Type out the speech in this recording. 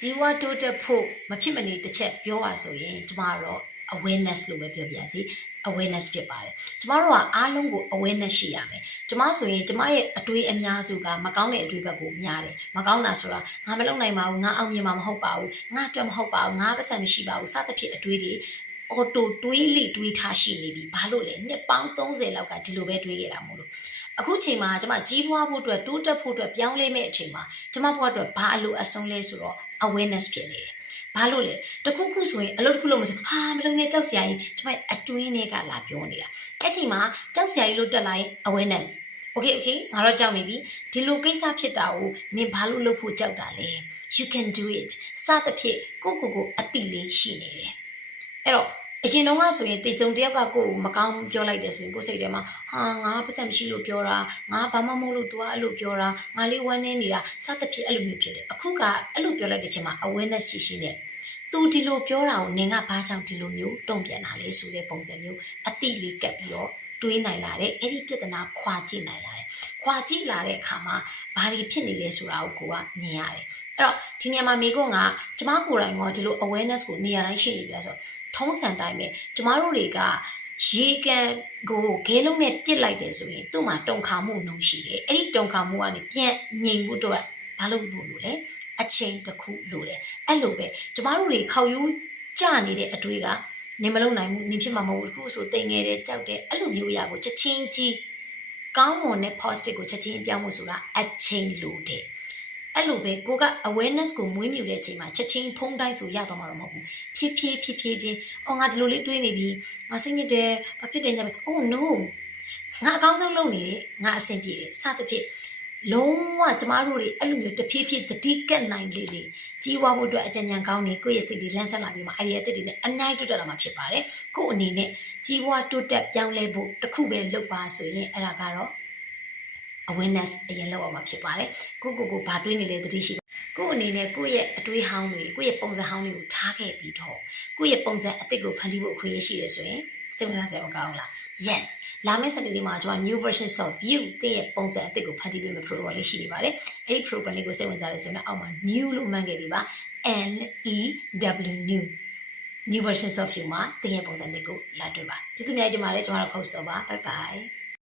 ဒီဝါတိုးတက်ဖို့မဖြစ်မနေတစ်ချက်ပြောပါဆိုရင်ကျမတို့ awareness လို့ပဲပြောပြစီ awareness ဖြစ်ပါတယ်ကျမတို့ကအားလုံးကို awareness ရှိရမယ်ကျမဆိုရင်ကျမရဲ့အတွေးအများစုကမကောင်းတဲ့အတွေးဘက်ကိုများတယ်မကောင်းတာဆိုတာငါမလုပ်နိုင်ပါဘူးငါအောင်မြင်မှာမဟုတ်ပါဘူးငါအတွက်မဟုတ်ပါဘူးငါပတ်စံမရှိပါဘူးစသဖြင့်အတွေးတွေအော်တိုတွေးလိတွေးထားရှိနေပြီဘာလို့လဲနှစ်ပေါင်း30လောက်ကဒီလိုပဲတွေးခဲ့တာမို့လို့အခုချိန်မှာကျမကြီးပွားဖို့အတွက်တိုးတက်ဖို့အတွက်ပြောင်းလဲမဲ့အချိန်မှာကျမဘဝအတွက်ဘာအလိုအဆုံးလဲဆိုတော့ awareness ဖြစ်နေတယ်ဘာလို့လဲတခုခုဆိုရင်အလုပ်တစ်ခုလုပ်မှဆိုဟာမလုပ်နဲ့ကြောက်စရာကြီးကျမအတွင်းထဲကလာပြောနေတာအဲ့ချိန်မှာကြောက်စရာကြီးလို့တက်လာရင် awareness okay ငါတော့ကြောက်နေပြီဒီလိုကိစ္စဖြစ်တာကိုနင်ဘာလို့လုပ်ဖို့ကြောက်တာလဲ you can do it စသဖြင့်ကိုအတိလေးရှိနေတယ်အဲ့တော့အရင်တော့ကဆိုရင်တေစုံတယောက်ကကိုမကောင်းပြောလိုက်တယ်ဆိုရင်ကိုစိတ်ထဲမှာဟာငါပတ်စံမရှိလို့ပြောတာငါဘာမှမဟုတ်လို့ तू ကအဲ့လိုပြောတာငါလေးဝမ်းနေနေတာစသဖြင့်အဲ့လိုမျိုးဖြစ်တယ်အခုကအဲ့လိုပြောလိုက်တဲ့ချိန်မှာ awareness ရှိနေသူဒီလိုပြောတာကိုနင်ကဘာကြောင့်ဒီလိုမျိုးတုံ့ပြန်တာလဲဆိုတဲ့ပုံစံမျိုးအတိလေးကပ်ပြီးတော့တွေးနိုင်လာတယ်အဲ့ဒီပြဿနာခွာကြည့်နိုင်လာတယ်ခွာကြည့်လာတဲ့အခါမှာဘာတွေဖြစ်နေလဲဆိုတာကိုမြင်ရတယ်အဲ့တော့ဒီနေရာမှာမိကုန်းကကျမကိုယ်တိုင်ကဒီလို awareness ကိုနေရာတိုင်းရှိနေပြီလားဆိုထုံးစံတိုင်းပဲကျမတို့တွေကရေကန်ကိုဂဲလုံးနဲ့ပြစ်လိုက်တယ်ဆိုရင်သူ့မှာတုံခါမှုနှုံရှိတယ်အဲ့ဒီတုံခါမှုကနေပြန်ငြိမ်ဖို့တော့ဘာလို့လို့လဲအချိန်တစ်ခုလိုတယ်အဲ့လိုပဲကျမတို့တွေခေါက်ယူးကြနေတဲ့အတွေးကနေမလုံနိုင်ဘူးနေဖြစ်မှာမဟုတ်ဘူးခုဆိုတိမ်ငယ်တယ်ကြောက်တယ်အဲ့လိုမျိုးအရာကိုချက်ချင်းကြီးကောင်းမွန်တဲ့ positive ကိုချက်ချင်းပြောင်းဖို့ဆိုတာအချိန်လိုတယ်အဲ့လိုပဲကိုက awareness ကိုမွေးမြူတဲ့အချိန်မှာချက်ချင်းဖုံးတိုင်းဆိုရတော့မှာတော့မဟုတ်ဘူးဖြည်းဖြည်းချင်းအော်ငါဒီလိုလေးတွေးနေပြီငါစိတ်ညစ်တယ်ဘာဖြစ်တယ်ညပဲ oh no ငါအကောင်းဆုံးလုပ်နေတယ်ငါအဆင်ပြေတယ်စသဖြင့်လုံးဝကျမတို့တွေအဲ့လိုမျိုးတဖြည်းဖြည်းတတိကက်နိုင်လေးကြီးဝါဖို့အတွက်အကြံဉာဏ်ကောင်းနေကိုယ့်ရဲ့စိတ်လေးလန်းဆက်လာပြီးမှအဲ့ဒီအသက်တွေနဲ့အများကြီးတိုးတက်လာမှာဖြစ်ပါတယ်ကို့အနေနဲ့ကြီးဝါတိုးတက်ပြောင်းလဲဖို့တစ်ခုပဲလုပ်ပါဆိုရင်အဲ့ဒါကတော့ awareness အရင်လောက်အောင်မှာဖြစ်ပါတယ်ကိုဘာတွေးနေလဲတတိရှိကို့အနေနဲ့ကိုယ့်ရဲ့အတွေးဟောင်းတွေကိုယ့်ရဲ့ပုံစံဟောင်းတွေကိုထားခဲ့ပြီးတော့ကိုယ့်ရဲ့ပုံစံအသစ်ကိုဖန်တီးဖို့အခွင့်အရေးရှိတယ်ဆိုရင်စိတ်ဝင်စားစရာမကောင်းဘူးလား yes လာမယ့်စနေနေ့မှာကျွန်တော် new versions of you တဲ့ရဲ့ပုံစံအသစ်ကိုဖန်တီးပေးမယ့် program လေးရှိနေပါတယ်အဲ့ဒီ program လေးကိုစိတ်ဝင်စားတယ်ဆိုရင်အောက်မှာ new လို့မှတ်ခဲ့ပြီးပါ NEW new versions of you မှာတဲ့ရဲ့ပုံစံလေးကိုလာတွေ့ပါကျေးဇူးများတင်ပါတယ်ကျွန်တော်တို့ host တော့ပါ bye bye